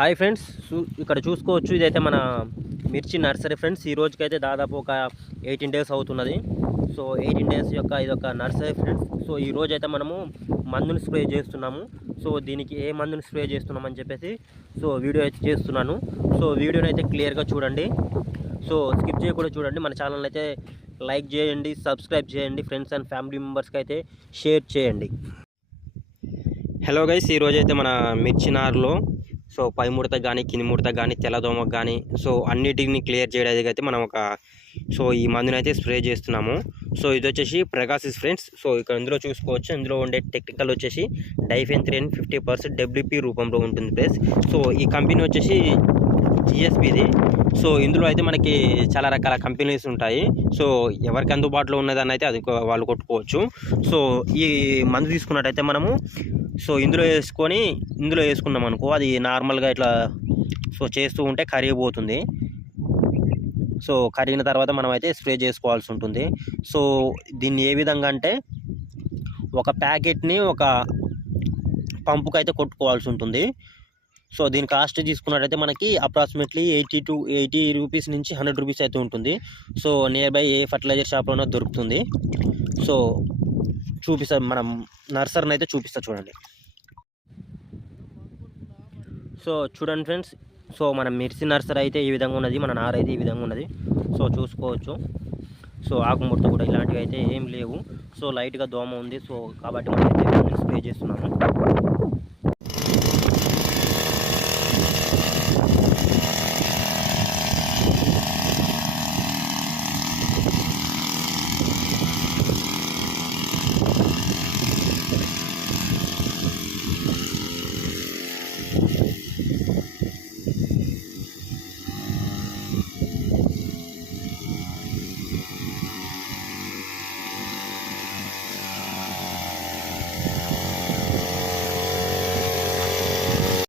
Hi friends, ఇక్కడ చూసుకోవచ్చు. ఇదైతే మన మిర్చి నర్సరీ ఫ్రెండ్స్. ఈ రోజుకైతే దాదాపు ఒక 18 డేస్ అవుతున్నది. సో 18 డేస్ యొక్క ఇదొక నర్సరీ ఫ్రెండ్స్. సో ఈ రోజైతే మనము మందుని స్ప్రే చేస్తున్నాము. సో దీనికి ఏ మందుని స్ప్రే చేస్తున్నామని చెప్పేసి వీడియో అయితే చేస్తున్నాను. సో వీడియోని అయితే క్లియర్గా చూడండి. సో స్కిప్ చేయకుండా చూడండి. మన ఛానల్ అయితే లైక్ చేయండి, సబ్స్క్రైబ్ చేయండి, ఫ్రెండ్స్ అండ్ ఫ్యామిలీ మెంబర్స్కి అయితే షేర్ చేయండి. హలో గైస్, ఈరోజైతే మన మిర్చి నారులో పై ముడత కానీ కింది ముడత కానీ తెల్లదోమకు కానీ అన్నిటిని క్లియర్ చేయడానికి అయితే మనం ఈ మందుని అయితే స్ప్రే చేస్తున్నాము. ఇది వచ్చేసి ప్రగాసిస్ ఫ్రెండ్స్. ఇక్కడ ఇందులో చూసుకోవచ్చు. ఇందులో ఉండే టెక్నికల్ వచ్చేసి డైఫెన్థ్రిన్ 50% WP రూపంలో ఉంటుంది ప్లస్. ఈ కంపెనీ వచ్చేసి GSBది. ఇందులో అయితే మనకి చాలా రకాల కంపెనీస్ ఉంటాయి. ఎవరికి అందుబాటులో ఉన్నదని అయితే అది వాళ్ళు కొట్టుకోవచ్చు. ఈ మందు తీసుకున్నట్టయితే మనము ఇందులో వేసుకున్నాం అనుకో, అది నార్మల్గా ఇట్లా చేస్తూ ఉంటే కరిగిపోతుంది. కరిగిన తర్వాత మనం అయితే స్ప్రే చేసుకోవాల్సి ఉంటుంది. దీన్ని ఏ విధంగా అంటే ఒక ప్యాకెట్ని ఒక పంపుకి అయితే కొట్టుకోవాల్సి ఉంటుంది. దీని కాస్ట్ తీసుకున్నట్టయితే మనకి అప్రాక్సిమేట్లీ 80 రూపీస్ నుంచి 100 రూపీస్ అయితే ఉంటుంది. నియర్ బై ఏ ఫర్టిలైజర్ షాప్లోనో దొరుకుతుంది. చూపిస్తాను, మనం నర్సరీని అయితే చూపిస్తా చూడండి. చూడండి ఫ్రెండ్స్, మన మిర్చి నర్సరీ అయితే ఈ విధంగా ఉన్నది, మన నార అయితే ఈ విధంగా ఉన్నది. చూసుకోవచ్చు. ఆకుముడత కూడా ఇలాంటివి అయితే ఏం లేవు. లైట్గా దోమ ఉంది. కాబట్టి మనం అయితే స్ప్రే చేస్తున్నాము.